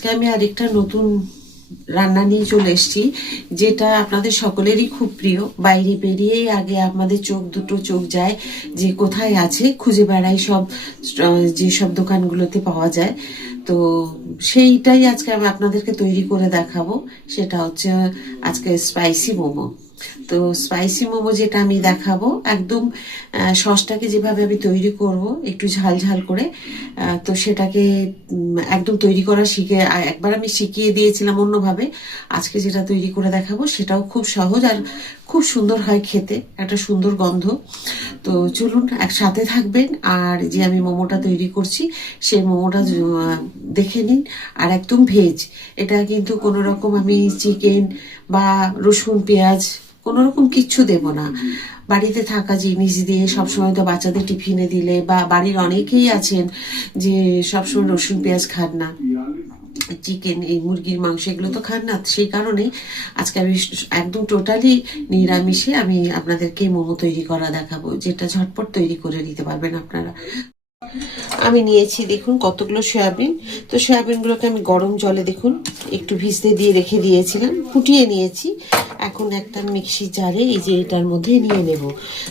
আজকে আমি আরেকটা নতুন রান্না নিয়ে চলে এসছি, যেটা আপনাদের সকলেরই খুব প্রিয়। বাইরে বেরিয়েই আগে আমাদের চোখ দুটো চোখ যায় যে কোথায় আছে, খুঁজে বেড়াই সব যেসব দোকানগুলোতে পাওয়া যায়। তো সেইটাই আজকে আমি আপনাদেরকে তৈরি করে দেখাবো। সেটা হচ্ছে আজকে স্পাইসি মোমো। তো স্পাইসি মোমো যেটা আমি দেখাবো, একদম সসটাকে যেভাবে আমি তৈরি করব, একটু ঝাল ঝাল করে তো সেটাকে একদম তৈরি করা শিখে একবার আমি শিখিয়ে দিয়েছিলাম অন্যভাবে, আজকে যেটা তৈরি করে দেখাবো সেটাও খুব সহজ আর খুব সুন্দর হয় খেতে, একটা সুন্দর গন্ধ। তো চলুন, একসাথে থাকবেন, আর যে আমি মোমোটা তৈরি করছি সেই মোমোটা দেখে নিন, আর একদম ভেজ। এটা কিন্তু কোনো রকম আমি চিকেন বা রসুন, পেঁয়াজ কোনো রকম কিচ্ছু দেব না। বাড়িতে থাকা জিনিস দিয়ে সবসময় তো বাচ্চাদের টিফিনে দিলে বা বাড়ির অনেকেই আছেন যে সবসময় রসুন, পেঁয়াজ খান না। চিকেন, এই মুরগির মাংস এগুলো তো খান না। সেই কারণে আজকে আমি একদম টোটালি নিরামিষে আমি আপনাদেরকে মোমো তৈরি করা দেখাবো, যেটা ঝটপট তৈরি করে নিতে পারবেন আপনারা। আমি নিয়েছি, দেখুন কতগুলো সয়াবিন। তো সয়াবিনগুলোকে আমি গরম জলে দেখুন, একটু ভিজতে দিয়ে রেখে দিয়েছিলাম, ফুটিয়ে নিয়েছি। এখন একটা মিক্সি জারে এই যে এটার মধ্যে নিয়ে নেব।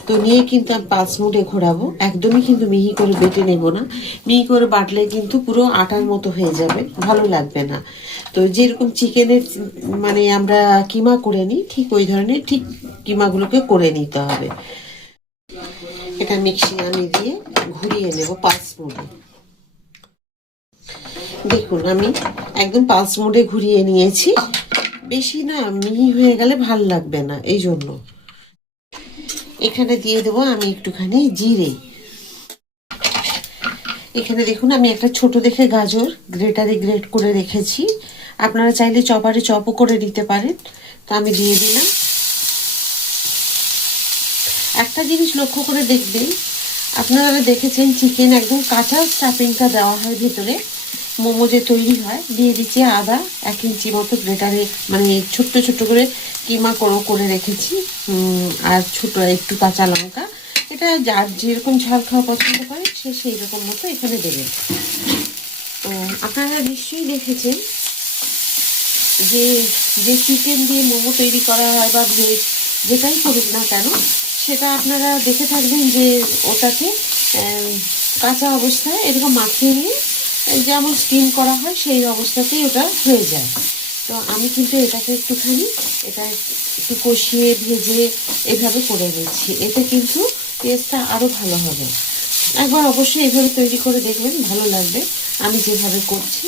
তো নিয়ে কিন্তু আমি পাঁচ মুঠে ঘোরাবো, একদমই কিন্তু মিহি করে বেটে নেব না। মিহি করে বাটলে কিন্তু পুরো আটার মতো হয়ে যাবে, ভালো লাগবে না। তো যেরকম চিকেনের মানে আমরা কিমা করে নিই, ঠিক ওই ধরনের ঠিক কিমাগুলোকে করে নিতে হবে। এটা মিক্সি আমি দিয়ে ঘুরিয়ে নেব পাঁচ মুড়ে। দেখুন, আমি একদম পাঁচ মোডে ঘুরিয়ে নিয়েছি। বেশি না, মিহি হয়ে গেলে ভালো লাগবে না, এই জন্য। এখানে দিয়ে দেবো আমি একটুখানি জিরে। এখানে দেখুন, আমি একটা ছোট দেখে গাজর গ্রেটারে গ্রেট করে রেখেছি। আপনারা চাইলে চপারে চপও করে দিতে পারেন। তো আমি দিয়ে দিলাম। একটা জিনিস লক্ষ্য করে দেখবেন, আপনারা দেখেছেন চিকেন একদম কাঁচা স্টাফিংটা দেওয়া হয় ভিতরে, মোমো যে তৈরি হয়, দিয়ে দিচ্ছি আদা এক ইঞ্চি মতো গ্রেটারে মানে ছোট্ট ছোট্ট করে কিমা করো করে রেখেছি আর ছোট একটু কাঁচা লঙ্কা। এটা যার যেরকম ঝাল খাওয়া পছন্দ করে, সে সেই রকম মতো এখানে দেবেন তো আপনারা নিশ্চয়ই দেখেছেন যে যে চিকেন দিয়ে মোমো তৈরি করা হয় বা ভেজ যেটাই করুক না কেন সেটা আপনারা দেখে থাকবেন যে ওটাকে কাঁচা অবস্থায় এরকম মাখিয়ে নিয়ে, যেমন স্টিম করা হয় সেই অবস্থাতেই ওটা হয়ে যায়। তো আমি কিন্তু এটাকে একটুখানি, এটা একটু কষিয়ে, ভেজে এভাবে করে নিচ্ছি। এতে কিন্তু টেস্টটা আরও ভালো হবে। একবার অবশ্যই এভাবে তৈরি করে দেখবেন, ভালো লাগবে। আমি যেভাবে করছি,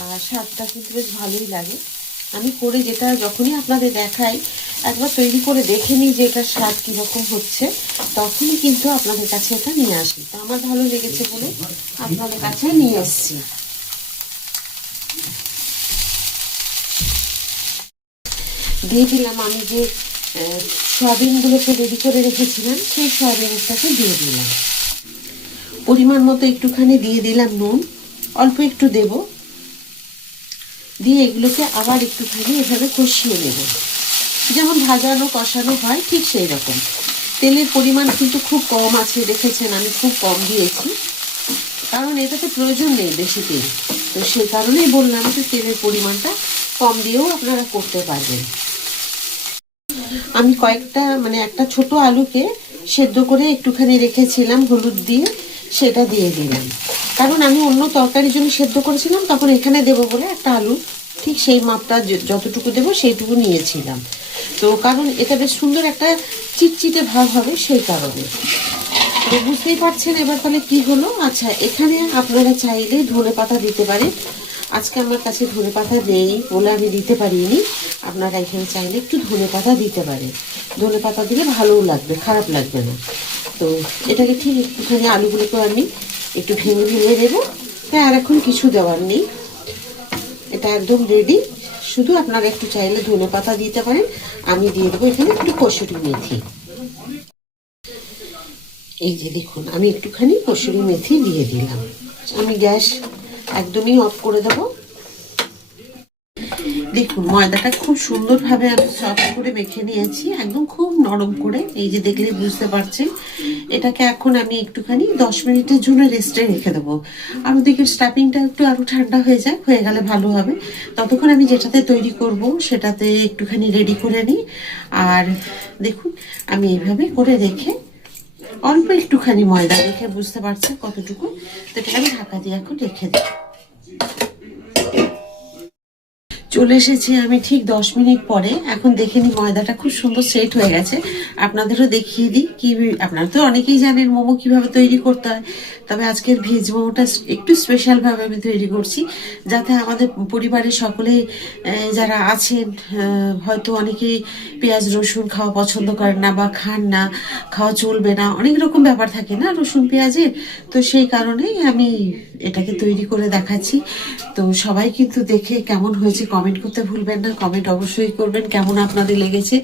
আর স্বাদটা কিন্তু বেশ ভালোই লাগে। আমি করে যেটা যখনই আপনাদের দেখাই, একবার তৈরি করে দেখে নিই যে এটার স্বাদ কীরকম হচ্ছে, তখনই কিন্তু আপনাদের কাছে এটা নিয়ে আসি। তো আমার ভালো লেগেছে বলে আপনাদের কাছে নিয়ে এসেছি। দিয়ে দিলাম আমি যে সয়াবিনগুলোকে রেডি করে রেখেছিলাম, সেই সয়াবিনটাকে দিয়ে দিলাম। পরিমাণ মতো একটুখানি দিয়ে দিলাম নুন, অল্প একটু দেব। দিয়ে এগুলোকে আবার একটুখানি এভাবে কষিয়ে নেব। যেমন ভাজানো, কষানো হয়, ঠিক সেই রকম। তেলের পরিমাণ কিন্তু খুব কম আছে, দেখেছেন আমি খুব কম দিয়েছি। কারণ এটাতে প্রয়োজন নেই বেশি তেল। তো সেই কারণেই বললাম যে তেলের পরিমাণটা কম দিয়েও আপনারা করতে পারবেন। আমি কয়েকটা মানে একটা ছোট আলুকে সেদ্ধ করে একটুখানি রেখেছিলাম, হলুদ দিয়ে, সেটা দিয়ে দিলাম। কারণ আমি অন্য তরকারির জন্য সেদ্ধ করেছিলাম, তখন এখানে দেবো বলে একটা আলু, ঠিক সেই মাপটা যতটুকু দেবো সেইটুকু নিয়েছিলাম। তো কারণ এটা বেশ সুন্দর একটা চিটচিটে ভাব হবে সেই কারণে। তো বুঝতেই পারছেন এবার তাহলে কি হলো? আচ্ছা এখানে আপনারা চাইলে ধনে পাতা দিতে পারেন। আজকে আমার কাছে ধনে পাতা নেই বলে আমি দিতে পারিনি। আপনারা এখানে চাইলে একটু ধনে পাতা দিতে পারেন। ধনে পাতা দিলে ভালোও লাগবে, খারাপ লাগবে না। তো এটাকে ঠিক একটুখানি আলুগুলোকে আমি একটু ভেঙে ভেঙে দেবো। হ্যাঁ আর এখন কিছু দেওয়ার নেই। এটা একদম রেডি শুধু আপনারা একটু চাইলে ধনে পাতা দিতে পারেন। আমি দিয়ে দেবো এখানে একটু কসুরি মেথি। এই যে দেখুন, আমি একটুখানি কসুরি মেথি দিয়ে দিলাম। আমি গ্যাস একদমই অফ করে দেব। দেখুন, ময়দাটা খুব সুন্দরভাবে আমি সফট করে মেখে নিয়েছি, একদম খুব নরম করে। এই যে দেখলে বুঝতে পারছেন, এটাকে এখন আমি একটুখানি দশ মিনিটের জন্য রেস্টে রেখে দেবো। আর ওদিকে স্টাফিংটা একটু আরও ঠান্ডা হয়ে যায় হয়ে গেলে ভালো হবে। ততক্ষণ আমি যেটাতে তৈরি করব, সেটাতে একটুখানি রেডি করে নিই। আর দেখুন, আমি এইভাবে করে রেখে অল্প একটুখানি ময়দা রেখে বুঝতে পারছেন কতটুকু? তো এটাকে আমি ঢাকা দিয়ে এখন রেখে দিই চলে এসেছি আমি ঠিক দশ মিনিট পরে। এখন দেখে নি ময়দাটা খুব সুন্দর সেট হয়ে গেছে। আপনাদেরও দেখিয়ে দিই কি আপনারা তো অনেকেই জানেন মোমো কীভাবে তৈরি করতে হয়। তবে আজকের ভেজ মোমোটা একটু স্পেশালভাবে আমি তৈরি করছি, যাতে আমাদের পরিবারের সকলে যারা আছেন হয়তো অনেকেই পেঁয়াজ, রসুন খাওয়া পছন্দ করেন না বা খান না, খাওয়া চলবে না, অনেক রকম ব্যাপার থাকে না রসুন, পেঁয়াজের? তো সেই কারণেই আমি এটাকে তৈরি করে দেখাচ্ছি। তো সবাই কিন্তু দেখে কেমন হয়েছে কমেন্ট করতে ভুলবেন না কমেন্ট অবশ্যই করবেন, কেমন আপনাদের লেগেছে?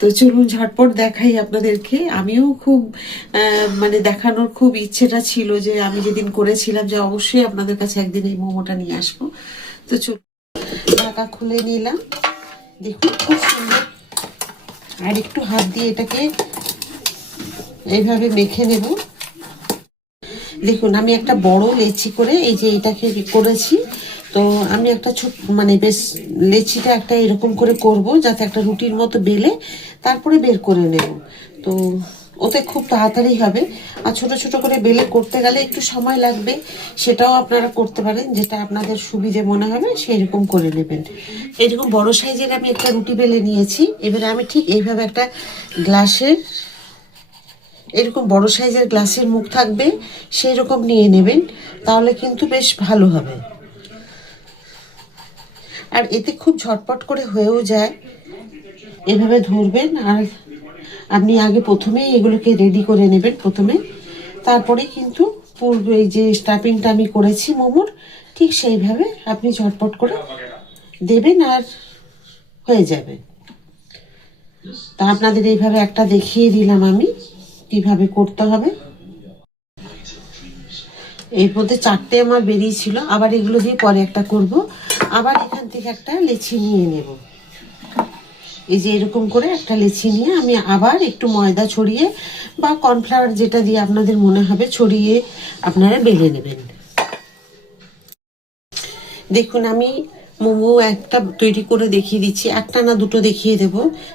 তো চলুন ঝটপট দেখাই আপনাদেরকে। আমিও খুব মানে দেখানোর খুব ইচ্ছেটা ছিল যে আমি যেদিন করেছিলাম, যে অবশ্যই আপনাদের কাছে একদিন এই মোমোটা নিয়ে আসব। তো চলুন, ঢাকা খুলে নিলাম। দেখুন, খুব সুন্দর। আর একটু হাত দিয়ে এটাকে এইভাবে মেখে নেব। দেখুন, আমি একটা বড় লেচি করে এই যে এটাকে করেছি। তো আমি একটা ছোট মানে বেশ লেচিটা একটা এরকম করে করব, যাতে একটা রুটির মতো বেলে তারপরে বের করে নেব। তো ওতে খুব তাড়াতাড়ি হবে। আর ছোট ছোট করে বেলে করতে গেলে একটু সময় লাগবে, সেটাও আপনারা করতে পারেন, যেটা আপনাদের সুবিধে মনে হবে সেই রকম করে নেবেন। এরকম বড় সাইজের আমি একটা রুটি বেলে নিয়েছি। এবারে আমি ঠিক এইভাবে একটা গ্লাসের, এরকম বড় সাইজের গ্লাসের মুখ থাকবে সেই রকম নিয়ে নেবেন, তাহলে কিন্তু বেশ ভালো হবে। আর এতে খুব ঝটপট করে হয়েও যায়। এভাবে ধরবেন আর আপনি আগে প্রথমেই এগুলোকে রেডি করে নেবেন প্রথমে। তারপরে কিন্তু পূর্বে এই যে স্টাফিংটা আমি করেছি মোমোর, ঠিক সেইভাবে আপনি ঝটপট করে দেবেন আর হয়ে যাবে। তা আপনাদের এইভাবে একটা দেখিয়ে দিলাম আমি, কীভাবে করতে হবে। এর মধ্যে চারটে আমার বেরিয়েছিল, আবার এগুলো দিয়ে পরে একটা করব। আবার এখান থেকে একটা লেচি নিয়ে নেব। এই যে এরকম করে একটা লেচি নিয়ে আমি আবার একটু ময়দা ছড়িয়ে বা কর্নফ্লাওয়ার যেটা দিয়ে আপনাদের মনে হবে ছড়িয়ে আপনারা বেলে নেবেন। দেখুন, আমি মোমো একটা তৈরি করে দেখিয়ে দিচ্ছি। একটা না দুটো দেখিয়ে দেব।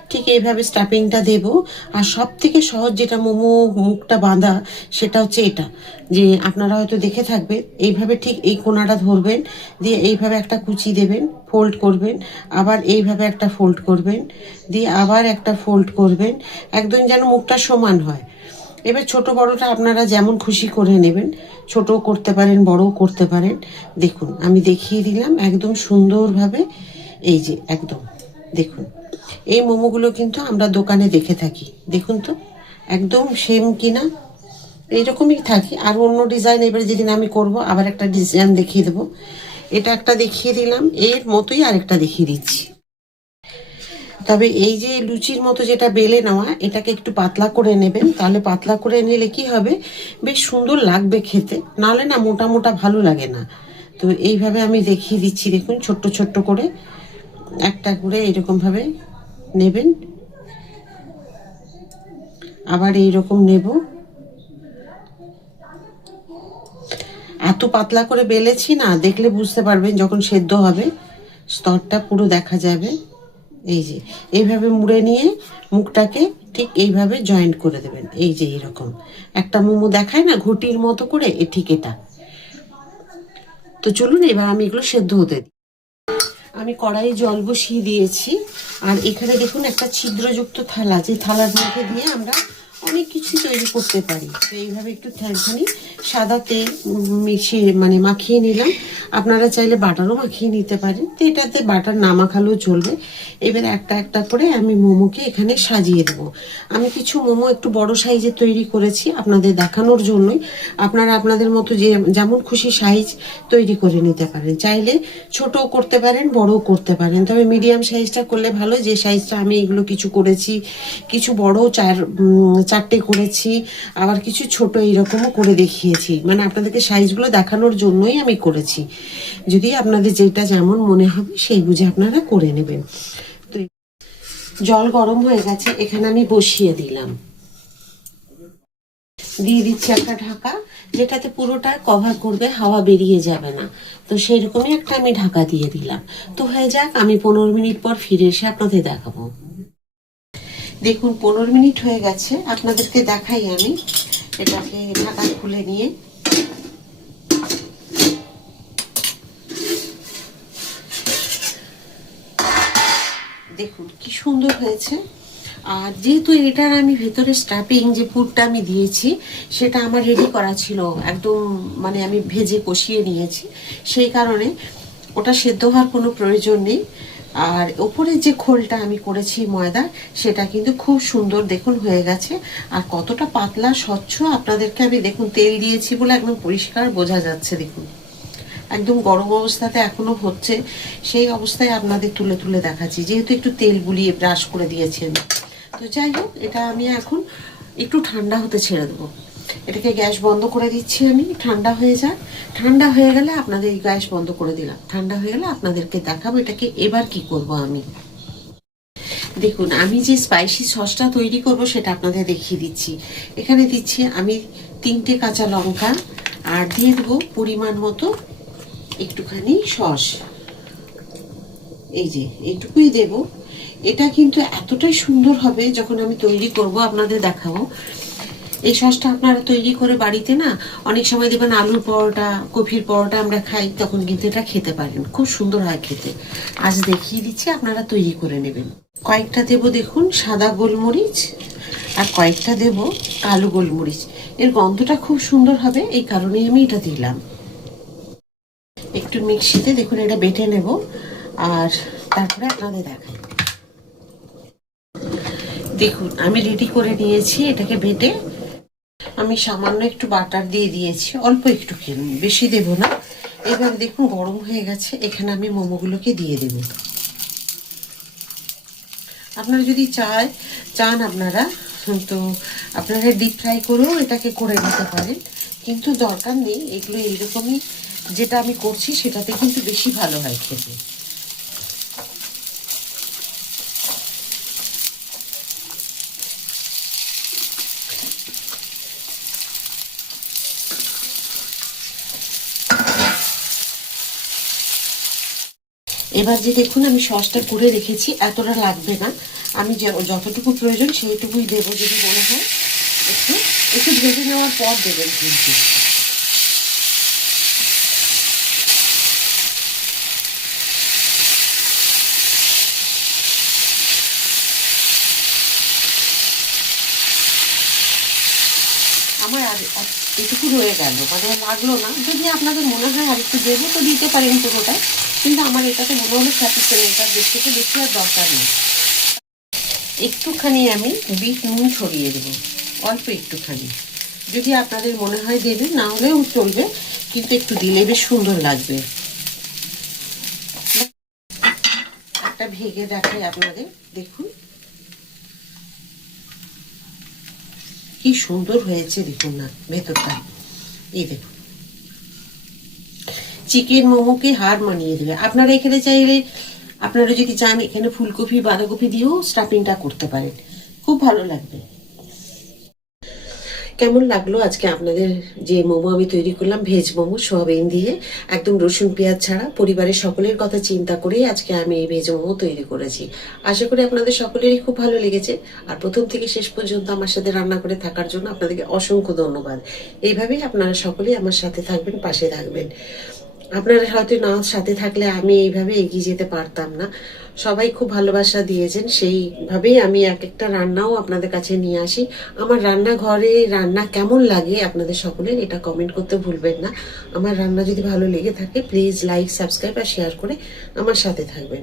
ঠিক এইভাবে স্টাফিংটা দেব। আর সব থেকে সহজ যেটা মোমো মুখটা বাঁধা, সেটা হচ্ছে এটা। যে আপনারা হয়তো দেখে থাকবেন এইভাবে ঠিক এই কোনাটা ধরবেন, দিয়ে এইভাবে একটা কুচি দেবেন ফোল্ড করবেন, আবার এইভাবে একটা ফোল্ড করবেন, দিয়ে আবার একটা ফোল্ড করবেন। একদম যেন মুখটা সমান হয়। এবার ছোট বড়টা আপনারা যেমন খুশি করে নেবেন, ছোটও করতে পারেন, বড়ও করতে পারেন। দেখুন, আমি দেখিয়ে দিলাম একদম সুন্দরভাবে। এই যে, একদম, দেখুন। এই মোমোগুলো কিন্তু আমরা দোকানে দেখে থাকি, দেখুন তো। একদম সেম কিনা, এইরকমই থাকি। আর অন্য ডিজাইন এবার যেদিন আমি করব, আবার একটা ডিজাইন দেখিয়ে দেবো। এটা একটা দেখিয়ে দিলাম, এর মতোই আরেকটা দেখিয়ে দিচ্ছি। তবে এই যে লুচির মতো যেটা বেলে নেওয়া, এটাকে একটু পাতলা করে নেবেন। তাহলে পাতলা করে নিলে কি হবে? বেশ সুন্দর লাগবে খেতে। নাহলে না মোটা মোটা ভালো লাগে না। তো এইভাবে আমি দেখিয়ে দিচ্ছি, দেখুন, ছোট্ট ছোট্ট করে। একটা করে এরকম ভাবে নেবেন। আবার এইরকম নেব। এত পাতলা করে বেলেছি না, দেখলে বুঝতে পারবেন যখন সেদ্ধ হবে, স্তরটা পুরো দেখা যাবে। এই যে, এইভাবে মুড়ে নিয়ে মুখটাকে ঠিক এইভাবে জয়েন্ট করে দেবেন। এই যে এইরকম। একটা মোমো দেখায় না, ঘুটির মতো করে, এ ঠিক এটা। তো চলুন, এবার আমি এগুলো সেদ্ধ হতে দিই। আমি কড়াই জল বসিয়ে দিয়েছি। আর এখানে দেখুন, একটা ছিদ্রযুক্ত থালা, যে থালার মধ্যে দিয়ে আমরা অনেক কিছু তৈরি করতে পারি। তো এইভাবে একটু ঠ্যাংখানি, সাদা তেল মিশিয়ে মানে মাখিয়ে নিলাম। আপনারা চাইলে বাটারও মাখিয়ে নিতে পারেন। তো এটাতে বাটার না মাখালেও চলবে। এবার একটা একটা করে আমি মোমোকে এখানে সাজিয়ে দেবো। আমি কিছু মোমো একটু বড় সাইজের তৈরি করেছি আপনাদের দেখানোর জন্যই। আপনারা আপনাদের মতো যে, যেমন খুশি সাইজ তৈরি করে নিতে পারেন। চাইলে ছোটও করতে পারেন, বড়ও করতে পারেন। তবে মিডিয়াম সাইজটা করলে ভালো। যে সাইজটা আমি এগুলো কিছু করেছি, কিছু বড় চার চারটে করেছি, আবার কিছু ছোট এইরকমও করে দেখিয়েছি। মানে আপনাদেরকে সাইজগুলো দেখানোর জন্যই আমি করেছি। যদি আপনাদের যেটা যেমন মনে হবে, সেই বুঝে আপনারা করে নেবেন। তো জল গরম হয়ে গেছে, এখানে আমি বসিয়ে দিলাম। দিয়ে দিচ্ছি একটা ঢাকা, যেটাতে পুরোটা কভার করবে, হাওয়া বেরিয়ে যাবে না। তো সেই রকমই একটা আমি ঢাকা দিয়ে দিলাম। তো হয়ে যাক, আমি পনেরো মিনিট পর ফিরে এসে আপনাদের দেখাবো। দেখুন, পনেরো মিনিট হয়ে গেছে। আপনাদেরকে দেখাই আমি। এটাকে ঢাকা খুলে নিয়ে। দেখুন, কি সুন্দর হয়েছে। আর যেহেতু এটার আমি ভেতরে স্টাফিং যে পুরটা আমি দিয়েছি, সেটা আমার রেডি করা ছিল। একদম মানে আমি ভেজে কষিয়ে নিয়েছি। সেই কারণে ওটা সেদ্ধ হওয়ার কোনো প্রয়োজন নেই। আর ওপরে যে খোলটা আমি করেছি ময়দা সেটা কিন্তু খুব সুন্দর দেখুন হয়ে গেছে। আর কতটা পাতলা, স্বচ্ছ, আপনাদেরকে আমি দেখুন তেল দিয়েছি বলে একদম পরিষ্কার বোঝা যাচ্ছে, দেখুন। একদম গরম অবস্থাতে এখনও হচ্ছে, সেই অবস্থায় আপনাদের তুলে তুলে দেখাচ্ছি, যেহেতু একটু তেল বুলিয়ে ব্রাশ করে দিয়েছেন। তো যাই হোক, এটা আমি এখন একটু ঠান্ডা হতে ছেড়ে দেবো। এটাকে গ্যাস বন্ধ করে দিচ্ছি আমি, ঠান্ডা হয়ে যাক। ঠান্ডা হয়ে গেলে আপনাদের গ্যাস বন্ধ করে দিলাম। ঠান্ডা হয়ে গেলে আপনাদেরকে দেখাবো এটাকে এবার কি করব আমি। দেখুন, আমি যে স্পাইসি সসটা তৈরি করব সেটা আপনাদের দেখিয়ে দিচ্ছি। এখানে দিচ্ছি আমি তিনটে কাঁচা লঙ্কা আর দিয়ে দেবো পরিমাণ মতো একটুখানি সস। এই যে, এইটুকুই দেব। এটা কিন্তু এতটাই সুন্দর হবে যখন আমি তৈরি করব, আপনাদের দেখাবো। এই সসটা আপনারা তৈরি করে বাড়িতে না, অনেক সময় দেখবেন আলুর পরোটা, কফির পরোটা আমরা খাই, তখন কিন্তু এটা খেতে পারেন। খুব সুন্দর হয় খেতে। আজ দেখিয়ে দিচ্ছি, আপনারা তৈরি করে নেবেন। কয়েকটা দেব দেখুন, সাদা গোলমরিচ, আর কয়েকটা দেব কালো গোলমরিচ। এর গন্ধটা খুব সুন্দর হবে, এই কারণেই আমি এটা দিলাম। একটু মিক্সিতে দেখুন, এটা বেটে নেব, আর তারপরে আপনাদের দেখাই। দেখুন, আমি রেডি করে নিয়েছি, এটাকে বেটে আমি সামান্য একটু বাটার দিয়ে দিয়েছি, অল্প একটু বেশি দেব না। এবার দেখুন গরম হয়ে গেছে, এখানে আমি মোমোগুলোকে দিয়ে দেব। আপনারা যদি চায়, চান আপনারা, তো আপনারা ডিপ ফ্রাই করেও এটাকে করে নিতে পারেন। কিন্তু দরকার নেই, এগুলো এইরকমই যেটা আমি করছি, সেটাতে কিন্তু বেশি ভালো হয় খেতে। এবার যে দেখুন, আমি সসটা করে রেখেছি, এতটা লাগবে না। আমি যতটুকু প্রয়োজন সেইটুকুই দেবো যদি মনে হয়। একটু একটু ভেজে নেওয়ার পর দেবেন কিন্তু। আমার আর এটুকু রয়ে গেল। মানে লাগল না। যদি আপনাদের মনে হয় আর একটু দেবো, তো দিতে পারেন পুরোটাই। কিন্তু আমার এটাতে মনে হলো স্যাটিসফাই এটা থেকে বেশি আর দরকার নেই। একটুখানি আমি বিট নুন ছড়িয়ে দেবো, অল্প একটুখানি। যদি আপনাদের মনে হয় দেবেন, না হলেও চলবে, কিন্তু একটু দিলে বেশ সুন্দর লাগবে। একটা ভেঙে দেখাই আপনাদের, দেখুন। কি সুন্দর হয়েছে, দেখুন না, ভেতরটা। এই দেখুন। চিকেন মোমোকে হার মানিয়ে দেবে আপনারা এখানে চাইলে আপনারা যদি চান এখানে ফুলকপি বাঁধাকপি দিয়েও স্টাফিংটা করতে পারেন খুব ভালো লাগবে কেমন লাগল আজকে আপনাদের যে মোমো আমি তৈরি করলাম ভেজ মোমো সোয়াবিন দিয়ে একদম রসুন পেঁয়াজ ছাড়া পরিবারের সকলের কথা চিন্তা করেই আজকে আমি এই ভেজ মোমো তৈরি করেছি আশা করি আপনাদের সকলেরই খুব ভালো লেগেছে আর প্রথম থেকে শেষ পর্যন্ত আমার সাথে রান্না করে থাকার জন্য আপনাদেরকে অসংখ্য ধন্যবাদ এইভাবেই আপনারা সকলেই আমার সাথে থাকবেন পাশে থাকবেন আপনারা হয়তো না সাথে থাকলে আমি এইভাবে এগিয়ে যেতে পারতাম না। সবাই খুব ভালোবাসা দিয়েছেন, সেইভাবেই আমি এক একটা রান্নাও আপনাদের কাছে নিয়ে আসি। আমার রান্নাঘরে রান্না কেমন লাগে আপনাদের সকলের, এটা কমেন্ট করতে ভুলবেন না। আমার রান্না যদি ভালো লেগে থাকে প্লিজ লাইক সাবস্ক্রাইব আর শেয়ার করে আমার সাথে থাকবেন।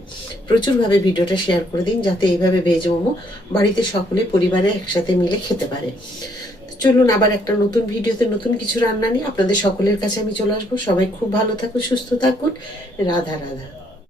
প্রচুরভাবে ভিডিওটা শেয়ার করে দিন, যাতে এইভাবে ভেজ মোমো বাড়িতে সকলে পরিবারে একসাথে মিলে খেতে পারে। চলুন আবার একটা নতুন ভিডিওতে নতুন কিছু রান্না নিয়ে আপনাদের সকলের কাছে আমি চলে আসব। সবাই খুব ভালো থাকুন, সুস্থ থাকুন। রাধা রাধা।